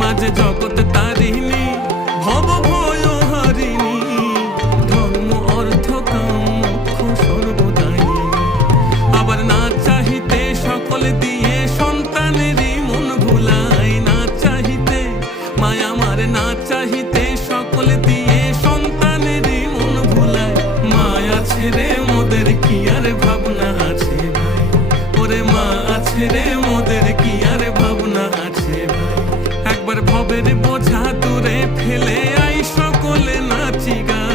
মাঝে জগৎ তারিণী ভব ভয় হারিণী, ধর্ম অর্থ কাম মোক্ষ সর্বদায়িনী। আবার না চাহিতে সকল দিয়ে সন্তানেরই মন ভুলাই, না চাহিতে মায়া আমার না চাহিতে সকল দিয়ে সন্তানেরই মন ভুলাই। মায়া ছেড়ে মোদের কি আর ভাবনা আছে ভাই, ওরে মা আছে রে মোদের কি আর ভাবনা আছে ভাই। একবার ভবের বোঝা দূরে ফেলে আই সকলে নাচি গাই।